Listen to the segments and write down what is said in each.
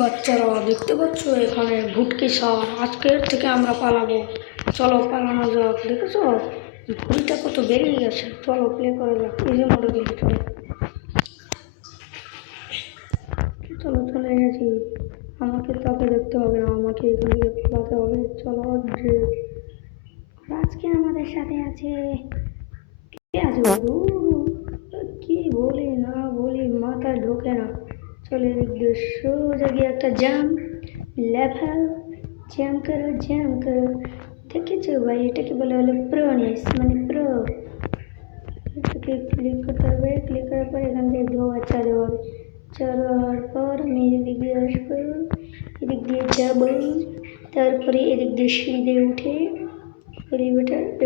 বাচ্চারা দেখতে পাচ্ছ এখানে ভুটকি সার আজকের থেকে আমরা পালাবো। চলো পালানো যাক। দেখেছো ভুঁড়িটা কত বেরিয়ে গেছে। চলো প্লে করা যাক। ইজি মোডে দিলে চলো চলো চলে গেছি। আমাকে তাকে দেখতে হবে না, আমাকে এখান থেকে পালাতে হবে। চলো আজকে আমাদের সাথে আছে কে আছে কি বলি না বলি মাথায় ঢোকে না। চলে এদিক দিয়ে সোজা গিয়ে একটা জ্যাম লেভেল জ্যাম করো। দেখেছো ভাই, এটাকে বলে হলো প্রোনেস, মানে প্রো। এটাকে ক্লিক করতে হবে, ক্লিক করার পর এখান থেকে ধোয়া চালু হবে। চালু হওয়ার পর আমি এদিক দিয়ে আসবো, এদিক দিয়ে যাবো, তারপরে এদিক দিয়ে সিঁড়ি দিয়ে উঠে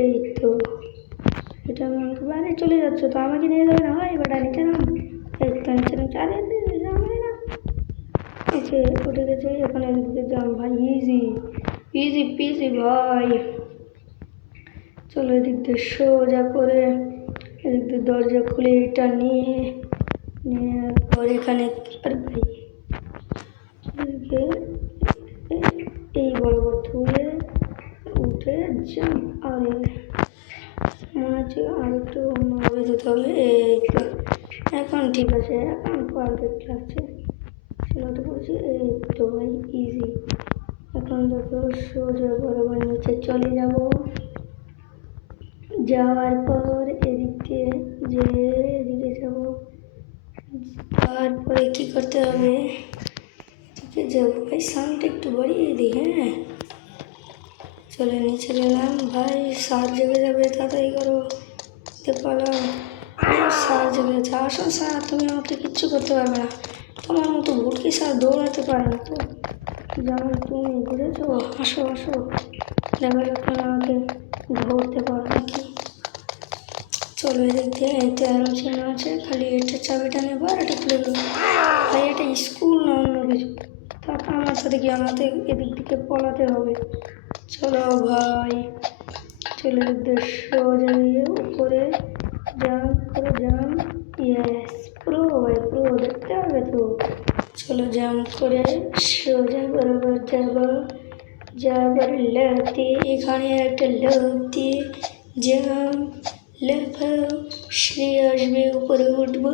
এই তো এটা আমাকে বাইরে চলে যাচ্ছ তো আমাকে নিয়ে যাবে না হয়। এবার নিচে নাম এই তো নিচে নাম চালে না নিচে উঠে গেছে। এখানে এদিক দিয়ে যাম ভাই, ইজি পিজি ভাই। চলো এদিক দিয়ে সোজা করে এদিক দিয়ে দরজা খুলে এটা নিয়ে পর এখানে আর ভাই এই বরাবর ধুয়ে উঠে যাম। আর মনে হচ্ছে আর একটু অন্যভাবে যেতে হবে। এই তো এখন ঠিক আছে, এখন পারফেক্ট লাগছে। সেটা বলছি এই তো ভাই ইজি। এখন দেখো সোজা বরাবর নিচে চলে যাব। যাওয়ার পর এদিকে এদিকে যাব। তারপরে কী করতে হবে, এদিকে যাবো ভাই। সাউন্ডটা একটু বাড়িয়ে দিই। হ্যাঁ চলে নিচে গেলাম ভাই। সার জেগে যাবে, তাড়াতাড়ি করো। পালাম, সার জেগে গেছে। আসো স্যার, তুমি আমাকে কিচ্ছু করতে পারবে না। তোমার মতো ভুটকি স্যার দৌড়াতে পারে না তো, যেমন তুমি বুঝেছো। আসো দেখা যাক আমাকে ধরতে পারো নাকি। চলো এদিক দিয়ে এই তো আরাম চিহ্ন আছে, খালি এটা চাবিটা নেবো আর এটা খুলে দেবো। ভাই এটা স্কুল না অন্য কিছু, তারপর আমার সাথে কি আমাদের এদিক দিকে পলাতে হবে। চলো ভাই, চলে এদিক দিয়ে সোজা গিয়ে উপরে জাম ইয়েস প্রো ভাই প্রো, দেখতে হবে তো। চলো জাম করে সোজা বরাবর যাবার লাগতে এখানে একটা লাগতে জাম লেফাও সে আসবে, উপরে উঠবো,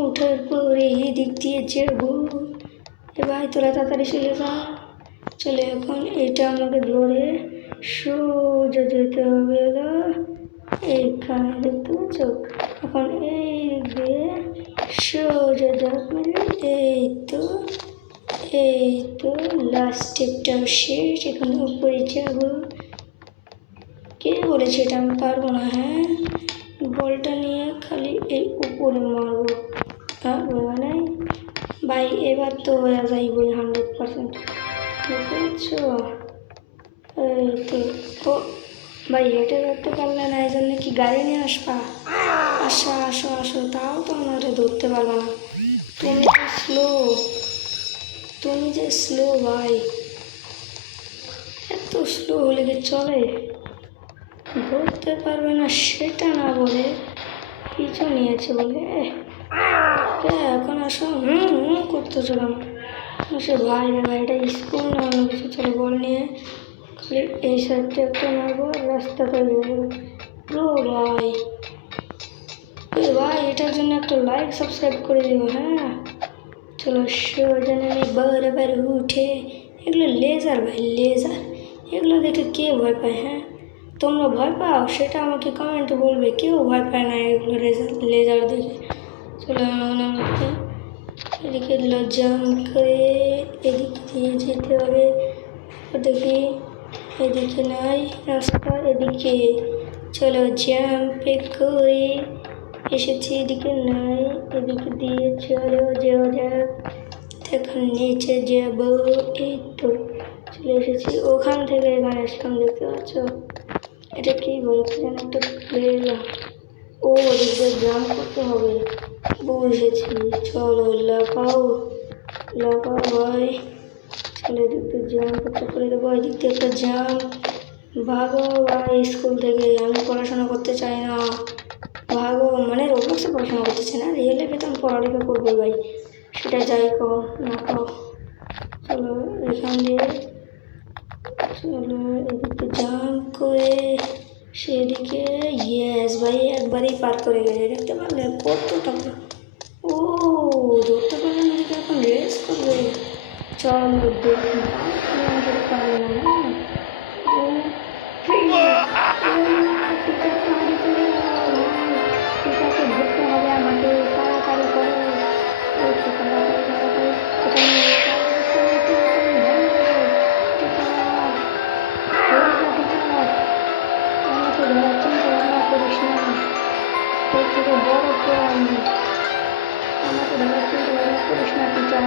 ওঠার পরে এদিক দিয়ে যাবো। ভাই তোরা তাড়াতাড়ি চলে যা। চলে এখন এটা আমাকে ধরে সোজা যেতে হবে। এইখানে দেখতে পাচ্ছ, এখন এই দিয়ে সোজা যাক মেরে এই তো লাস্ট স্টেপটাও শেষ। এখন উপরে যাব। কে বলেছে এটা আমি পারবো না? হ্যাঁ বলটা নিয়ে খালি এই উপরে মারবো। হ্যাঁ মানে ভাই এবার তো হয়ে যাইবই 100%। বুঝতে পারছো? এই তো ভাই হেঁটে ধরতে পারলে না, এই জন্য কি গাড়ি নিয়ে আসবা? আসো তাও তো আমারে ধরতে পারবে না। তুমি যে স্লো ভাই, এত স্লো হলে কি চলে? ধরতে পারবে না সেটা না বলে পিছু নিয়েছে বলে এখন আসো করতেছো কেন? সে ভাই এটা স্কুল না অন্য কিছু। চলো বল নিয়ে খালি এই সাইডটা একটা মারবো, রাস্তাটা পুরো ভাই এটার জন্য একটা লাইক সাবস্ক্রাইব করে দেবো। হ্যাঁ চলো সোজা নেমে বরাবর উঠে। এগুলো লেজার ভাই লেজার, এগুলো দেখে কে ভয় পায়? হ্যাঁ তোমরা ভয় পাও সেটা আমাকে কমেন্টে বলবে। কেউ ভয় পায় না এগুলো লেজার দেখে। চলো আমাকে এদিকে জাম করে এদিক দিয়ে যেতে হবে। দেখি এদিকে নাই রাস্তা, এদিকে চলো জাম্পে করে এসেছি, এদিকে নাই, এদিকে দিয়ে চলো যাওয়া যাক। এখন নিচে যাবো। এই তো চলে এসেছি, ওখান থেকে এখানে আসলাম। দেখতে পাচ্ছ এটা কি বলছে যেন একটা প্লেয়া। ও ওদিক দিয়ে জাম্প করতে হবে, বুঝেছি। চলো লাগাও ভাই। চলো এদিক দিয়ে জাম্প করে দেবো, এদিক দিয়ে একটা জাম্প। ভাগো ভাই স্কুল থেকে, আমি পড়াশোনা করতে চাই না। ভাগো মানে রোবলক্সে পড়াশোনা করতে চাই না, রিয়েল লাইফে তো আমি পড়ালেখা করবো ভাই। সেটা যাই কও না কও। চলো এখান দিয়ে, চলো এদিকে জাম্প করে সেদিকে। ইয়েস ভাই, একবারেই পার করে গেছে, দেখতে পারলে কত টাকা। ও ধরতে পারলে না, এদিকে এখন রেস করবে। চলো দেখি আমাদের পারবে না না। টিচারকে ধরতে হবে আমাকে, তাড়াতাড়ি করো। এই তো তাড়াতাড়ি তাড়াতাড়ি এটা নিয়ে আমাকে ধরার চিন্তা ভাবনা করিস না, তোর থেকে বড় কেউ আমি, আমাকে ধরার চিন্তা ভাবনা করিস না টিচার,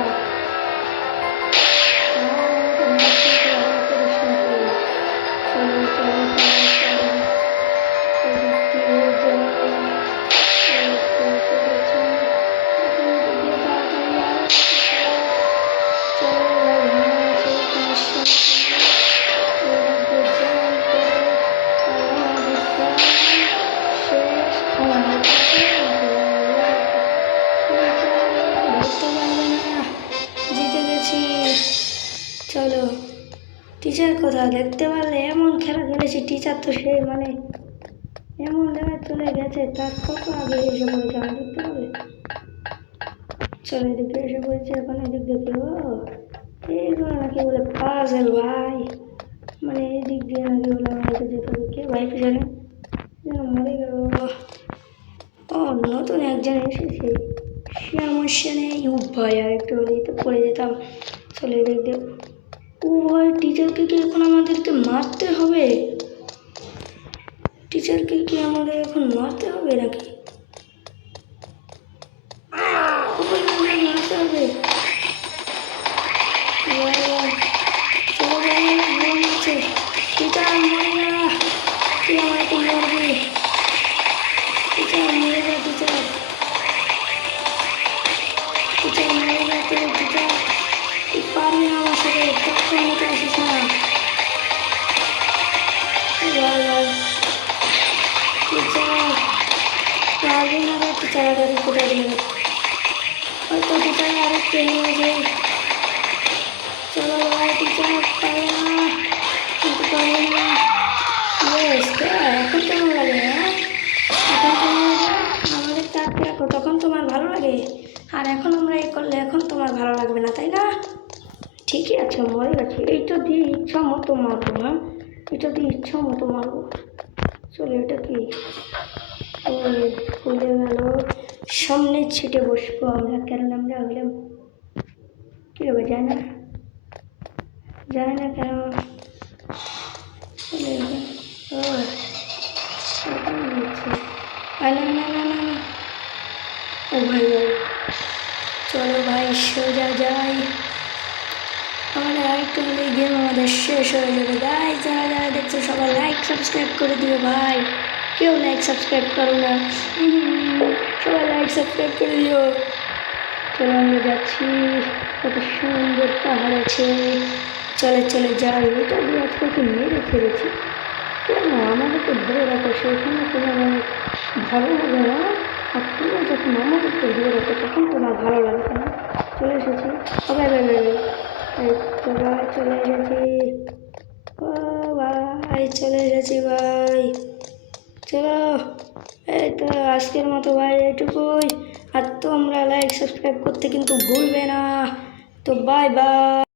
আমাকে ধরার চিন্তা ভাবনা করিস না তুই। চলো চলো চলো জিতে গেছি। চলো টিচার কোথাও দেখতে পারলে, এমন খেলা খেলেছি টিচার তো সেই মানে এমন জায়গায় চলে গেছে, তার কত আগে এসে পড়েছে আমি দেখতে পারলে। চলো এদিকে এসে পড়েছে, এখন এদিক দেখি। ও এইগুলো নাকি বলে পাজেল ভাই, মানে এদিক দিয়ে নাকি বলে আমাকে যেতে হবে। কে ভাই পিছনে যেন মরে গেল। ও নতুন একজন এসেছে, সে আমার সেনে ইউব ভাই, আর একটু হলেই তো পড়ে যেতাম। চলো এদিক দিয়ে। ও ভাই টিচারকে কি এখন আমাদেরকে মারতে হবে? টিচারকে কি আমাদের এখন মারতে হবে নাকি? মারতে হবে। টিচার মরে না, তুই আমাকে মারবি। টিচার মরে যা, টিচার টিচার মরে যা, তুই টিচার তুই পারবি না আমার সাথে, তখন মতো আসিস না। টিচার পারবি না রে, টিচার আগে কোথায় দিল, হয়তো টিচার আরেকটু হয়েছে। চলো ভাই, টিচার পারবে না, কিন্তু পারবে না। এখন কেমন লাগে? হ্যাঁ এখন কেমন লাগে? আমাদের চারটে রাখো, তখন তোমার ভালো লাগে, আর এখন আমরা এই করলে এখন তোমার ভালো লাগবে না, তাই না? ঠিকই আছে, মরে গেছে। এইটা দিয়ে ইচ্ছা মতো মারবো। হ্যাঁ এটা দিয়ে ইচ্ছা মতো মারবো। চলো এটা কি খুলে গেল, সামনে ছিটে বসবো আমরা, কারণ আমরা হইলাম কী হবে যায় না, যায় না কেন। ও না না না না না, ও ভাই ভাই চলো ভাই সোজা যাই, আমাদের আরেকটু হলে গেম আমাদের শেষ হয়ে যাবে। গাই যারা যারা দেখছো সবাই লাইক সাবস্ক্রাইব করে দিও ভাই, কেউ লাইক সাবস্ক্রাইব করো না, সবাই লাইক সাবস্ক্রাইব করে দিও। চলো আমরা যাচ্ছি, কত সুন্দর পাহাড় আছে, চলে চলে যাই। এটা দিয়ে আজকে কি মেরে ছেড়েছি, কেন আমাদেরকে ধরে রাখো, সেখানে তোমার অনেক ভালো লাগে না, আর তুমি যখন আমাদেরকে ধরে রাখো তখন তোমার ভালো লাগবে না। চলে এসেছি, ভাই ভাই ভাই এই তো ভাই চলে এসেছি। ও ভাই চলে এসেছি ভাই, চলো এই তো আজকের মতো ভাই এইটুকুই, আর তোমরা লাইক সাবস্ক্রাইব করতে কিন্তু ভুলবে না। তো বাই বাই।